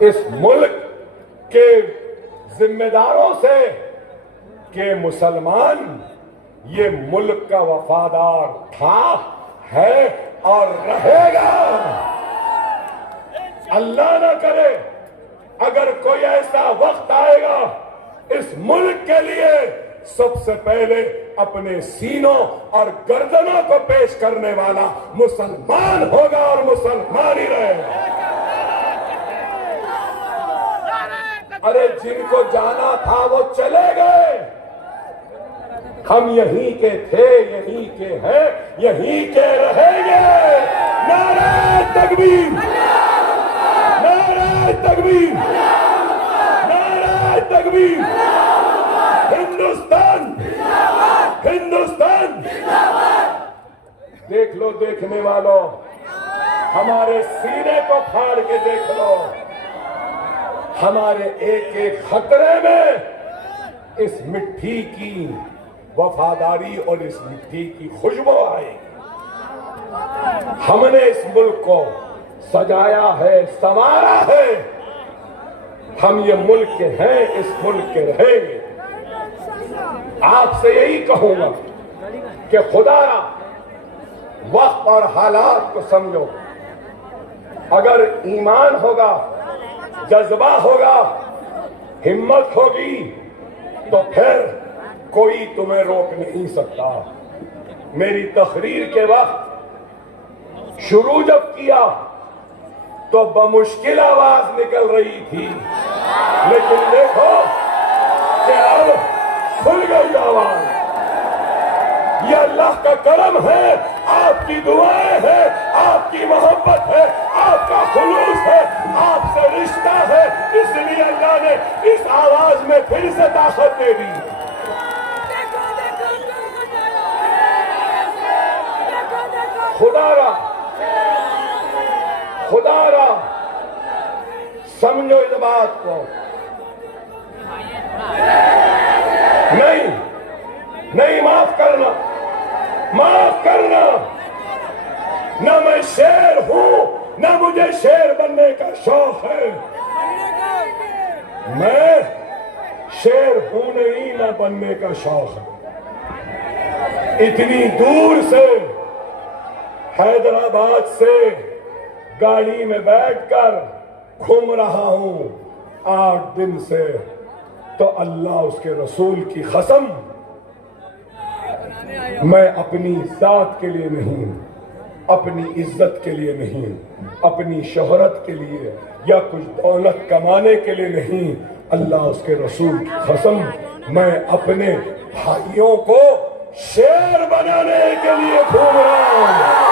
इस मुल्क के जिम्मेदारों से कि मुसलमान ये मुल्क का वफादार था, है और रहेगा। अल्लाह ना करे अगर कोई ऐसा वक्त आएगा इस मुल्क के लिए सबसे पहले अपने सीनों और गर्दनों को पेश करने वाला मुसलमान होगा और मुसलमान ही रहेगा। अरे जिनको जाना था वो चले गए, हम यहीं के थे, यहीं के हैं, यहीं के रहेंगे। नारे तकबीर, नारे तकबीर, नारे तकबीर। हिंदुस्तान, हिंदुस्तान। देख लो देखने वालों, हमारे सीने को फाड़ के देख लो। हमारे एक एक खतरे में इस मिट्टी की वफादारी और इस मिट्टी की खुशबू आएगी। हमने इस मुल्क को सजाया है, संवारा है। हम ये मुल्क के हैं, इस मुल्क के रहेंगे। आपसे यही कहूंगा कि खुदारा वक्त और हालात को समझो। अगर ईमान होगा, जज्बा होगा, हिम्मत होगी तो फिर कोई तुम्हें रोक नहीं सकता। मेरी तकरीर के वक्त शुरू जब किया तो बमुश्किल आवाज निकल रही थी, लेकिन देखो कि अब खुल गई आवाज। ये अल्लाह का करम है, आपकी दुआएं हैं, आपकी मोहब्बत है, आपका खुलूस है, आपसे रिश्ता है, इसलिए अल्लाह ने इस आवाज में फिर से ताकत दे दी। खुदारा, खुदारा समझो इस बात को। नहीं, नहीं, माफ करना, माफ करना। न मैं शेर हूं, न मुझे शेर बनने का शौक है। मैं शेर हूं नहीं, न बनने का शौक है। इतनी दूर से हैदराबाद से गाड़ी में बैठकर घूम रहा हूं 8 दिन से, तो अल्लाह उसके रसूल की कसम, मैं अपनी जात के लिए नहीं, अपनी इज्जत के लिए नहीं, अपनी शोहरत के लिए या कुछ दौलत कमाने के लिए नहीं, अल्लाह उसके रसूल की कसम, मैं अपने भाइयों को शेर बनाने के लिए घूम रहा हूं।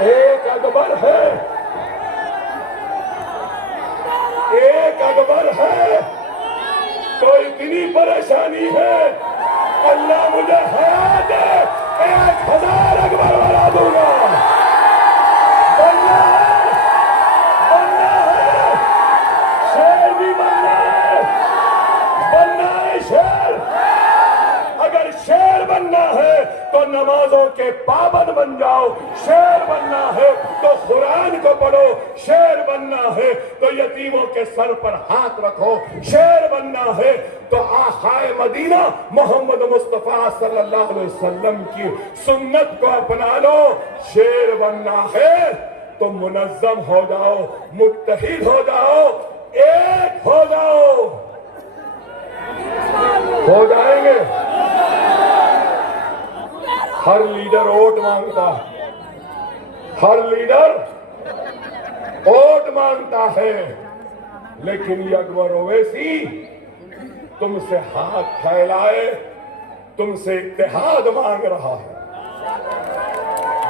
एक अकबर है, एक अकबर है, तो इतनी परेशानी है, अल्लाह मुझे हया दे, 1000 अकबर बना दूंगा। बनना है, बनना है, शेर भी बनना है, बनना है शेर। अगर शेर बनना है तो नमाजों के पाबंद बन जाओ, शेर बनना है तो कुरान को पढ़ो, शेर बनना है तो यतीमों के सर पर हाथ रखो, शेर बनना है तो आखाए मदीना मोहम्मद मुस्तफा सल्लल्लाहु अलैहि वसल्लम की सुन्नत को अपना लो। शेर बनना है तो मुनज्जम हो जाओ, मुत्तहिद हो जाओ, एक हो जाओ। हो जाएंगे। हर लीडर वोट मांगता है, हर लीडर वोट मांगता है, लेकिन ये अकबर ओवैसी तुमसे हाथ फैलाए, तुमसे इत्तेहाद मांग रहा है।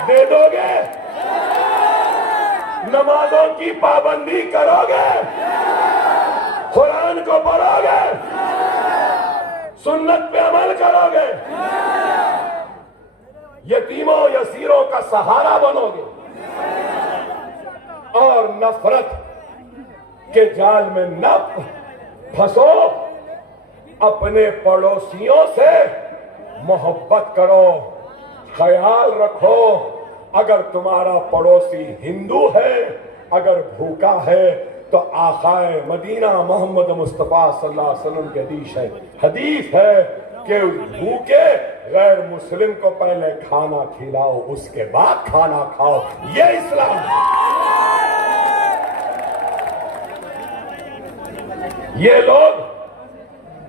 दे दोगे? नमाजों की पाबंदी करोगे? कुरान को पढ़ोगे? सुन्नत पे अमल करोगे? यतीमों यसीरों का सहारा बनोगे और नफरत के जाल में न फंसो, अपने पड़ोसियों से मोहब्बत करो, ख्याल रखो, अगर तुम्हारा पड़ोसी हिंदू है, अगर भूखा है, तो आकाए मदीना मोहम्मद मुस्तफ़ा सल्लल्लाहु अलैहि वसल्लम की हदीस है कि भूखे गैर मुस्लिम को पहले खाना खिलाओ, उसके बाद खाना खाओ। ये इस्लाम है। ये लोग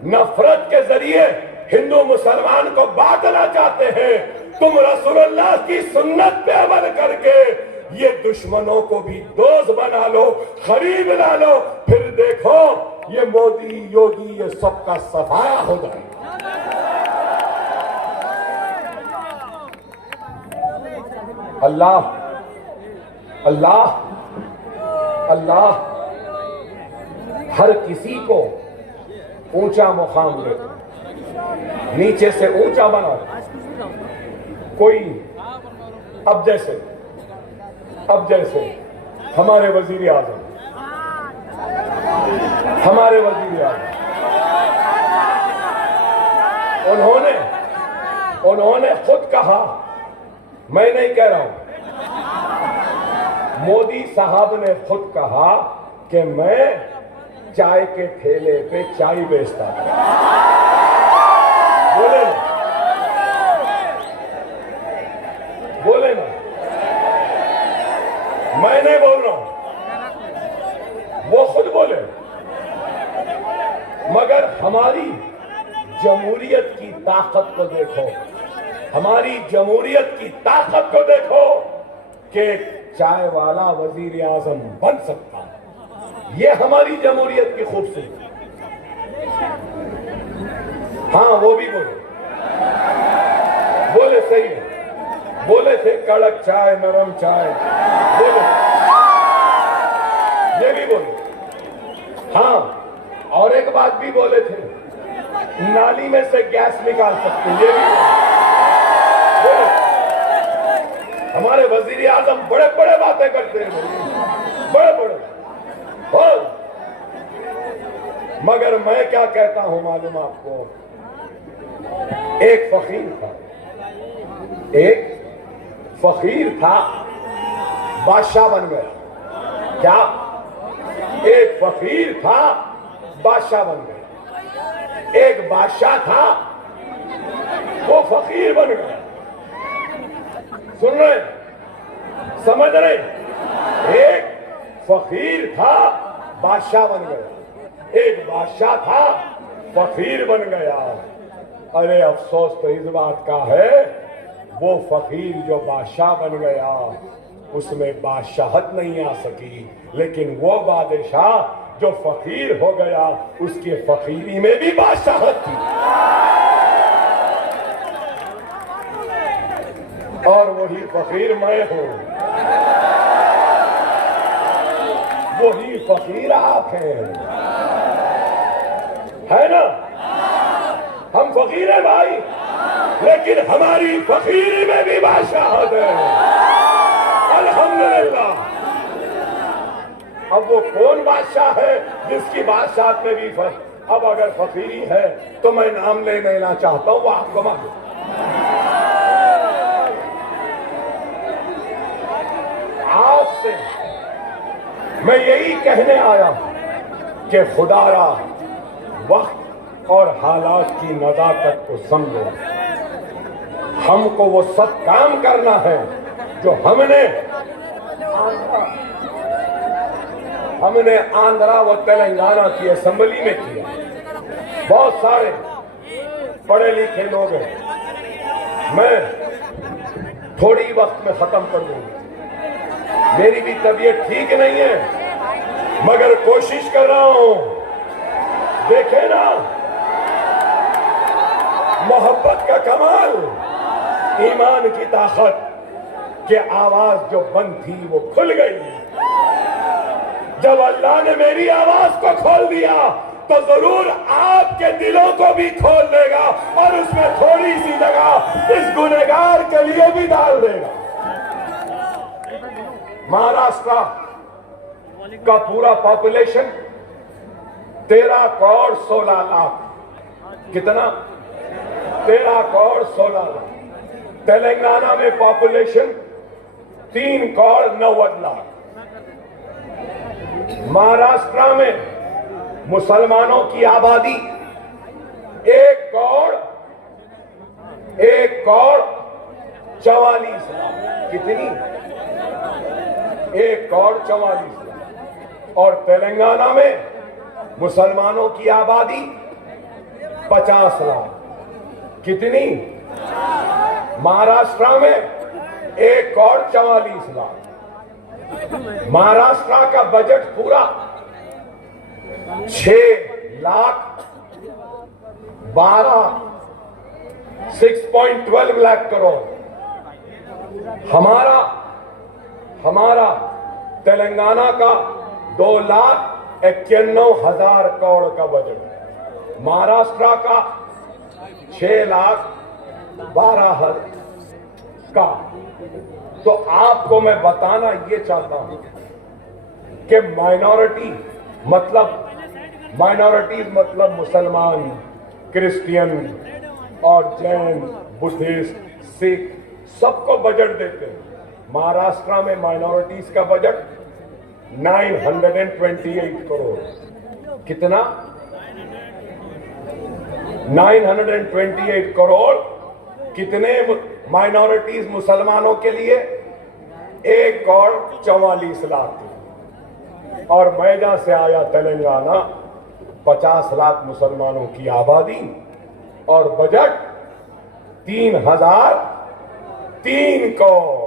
नफरत के जरिए हिंदू मुसलमान को बांटना चाहते हैं। तुम रसूलुल्लाह की सुन्नत पे अमल करके ये दुश्मनों को भी दोस्त बना लो, खरीद ला लो, फिर देखो ये मोदी योगी ये सबका सफाया हो जाएगा। अल्लाह अल्लाह अल्लाह हर किसी को ऊंचा मुकाम दे, नीचे से ऊंचा बनाओ। कोई अब जैसे हमारे वजीर आजम उन्होंने खुद कहा, मैं नहीं कह रहा हूं, मोदी साहब ने खुद कहा कि मैं चाय के ठेले पे चाय बेचता था। बोले ना, मैं नहीं बोल रहा हूं, वो खुद बोले। मगर हमारी जमहूरियत की ताकत को देखो, हमारी जमहूरियत की ताकत को देखो कि चाय वाला वजीर आजम बन सकता है। ये हमारी जमहूरियत की खूबसूरती। हाँ, वो भी बोले सही है, बोले थे कड़क चाय, नरम चाय, बोले, ये भी बोले। हाँ, और एक बात भी बोले थे, नाली में से गैस निकाल सकते, ये भी बोले। हमारे वजीर आजम बड़े बड़े बातें करते हैं, बड़े बोल। मगर मैं क्या कहता हूं मालूम आपको, एक फकीर था बादशाह बन गया। क्या? एक फकीर था बादशाह बन गया। एक बादशाह था वो फकीर बन गया। सुन रहे, समझ रहे? एक फकीर था बादशाह बन गया, एक बादशाह था फकीर बन गया। अरे अफसोस तो इस बात का है, वो फकीर जो बादशाह बन गया उसमें बादशाहत नहीं आ सकी, लेकिन वो बादशाह जो फकीर हो गया उसकी फकीरी में भी बादशाहत थी। और वही फकीर मैं हूं, वही फकीर आप हैं, है ना? हम फकीर हैं भाई, लेकिन हमारी फकीरी में भी बादशाहत है, अल्हम्दुलिल्लाह। अब वो कौन बादशाह है जिसकी बादशाहत में भी अब अगर फकीरी है तो मैं नाम ले लेना चाहता हूं, वो आपको मालूम। आपसे मैं यही कहने आया कि खुदारा वक्त और हालात की नजाकत को समझो। हमको वो सब काम करना है जो हमने आंध्रा व तेलंगाना की असेंबली में किया। बहुत सारे पढ़े लिखे लोग हैं, मैं थोड़ी वक्त में खत्म कर दूंगा। मेरी भी तबीयत ठीक नहीं है, मगर कोशिश कर रहा हूं। देखे ना मोहब्बत का कमाल, ईमान की ताकत, कि आवाज जो बंद थी वो खुल गई। जब अल्लाह ने मेरी आवाज को खोल दिया तो जरूर आपके दिलों को भी खोल देगा और उसमें थोड़ी सी जगह इस गुनहगार के लिए भी डाल देगा। महाराष्ट्र का पूरा पॉपुलेशन 13 करोड़ 16 लाख, कितना? 13 करोड़ 16 लाख। तेलंगाना में पॉपुलेशन 3 करोड़ 90 लाख। महाराष्ट्र में मुसलमानों की आबादी 1 करोड़ 44 लाख। कितनी? 1 करोड़ 44 लाख। और तेलंगाना में मुसलमानों की आबादी 50 लाख। कितनी? महाराष्ट्र में 1 करोड़ 44 लाख। महाराष्ट्र का बजट पूरा 6.12 लाख करोड़। हमारा तेलंगाना का 2,91,000 करोड़ का बजट। महाराष्ट्र का 6,12,000 का। तो आपको मैं बताना ये चाहता हूं कि माइनॉरिटीज मतलब मुसलमान, क्रिश्चियन और जैन, बुद्धिस्ट, सिख सबको बजट देते हैं। महाराष्ट्र में माइनॉरिटीज का बजट 928 करोड़। कितना? 928 करोड़। कितने माइनॉरिटीज मुसलमानों के लिए? 1 करोड़ 44 लाख। और मैं जहां से आया तेलंगाना, 50 लाख मुसलमानों की आबादी और बजट 3 करोड़।